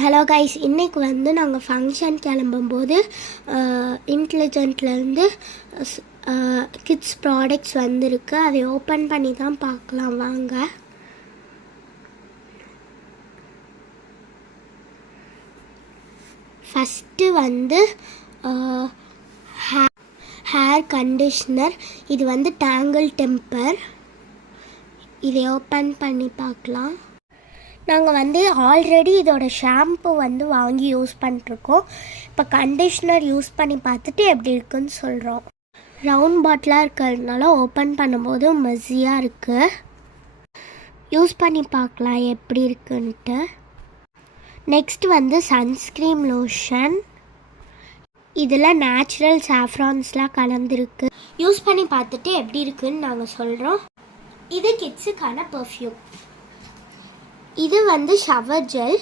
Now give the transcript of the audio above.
Hello guys, இன்றைக்கி வந்து நாங்கள் ஃபங்க்ஷன் கிளம்பும்போது இன்டெலிஜென்ட்லேருந்து கிட்ஸ் ப்ராடக்ட்ஸ் வந்திருக்கு. அதை ஓப்பன் பண்ணி தான் பார்க்கலாம் வாங்க. ஃபஸ்ட்டு வந்து ஹேர் கண்டிஷ்னர். இது வந்து டேங்கிள் டெம்பர். இதை ஓப்பன் பண்ணி பார்க்கலாம். நாங்கள் வந்து ஆல்ரெடி இதோட ஷாம்பு வந்து வாங்கி யூஸ் பண்ணிட்டுருக்கோம். இப்போ கண்டிஷ்னர் யூஸ் பண்ணி பார்த்துட்டு எப்படி இருக்குன்னு சொல்கிறோம். ரவுண்ட் பாட்டிலாக இருக்கிறதுனால ஓப்பன் பண்ணும்போது மெஸ்ஸியாக இருக்குது. யூஸ் பண்ணி பார்க்கலாம் எப்படி இருக்குன்ட்டு. நெக்ஸ்ட் வந்து சன்ஸ்க்ரீம் லோஷன். இதில் நேச்சுரல் சாஃப்ரான்ஸ்லாம் கலந்துருக்கு. யூஸ் பண்ணி பார்த்துட்டு எப்படி இருக்குன்னு நாங்கள் சொல்கிறோம். இது கிட்ஸுக்கான பர்ஃப்யூம். இது வந்து ஷவர் ஜெல்.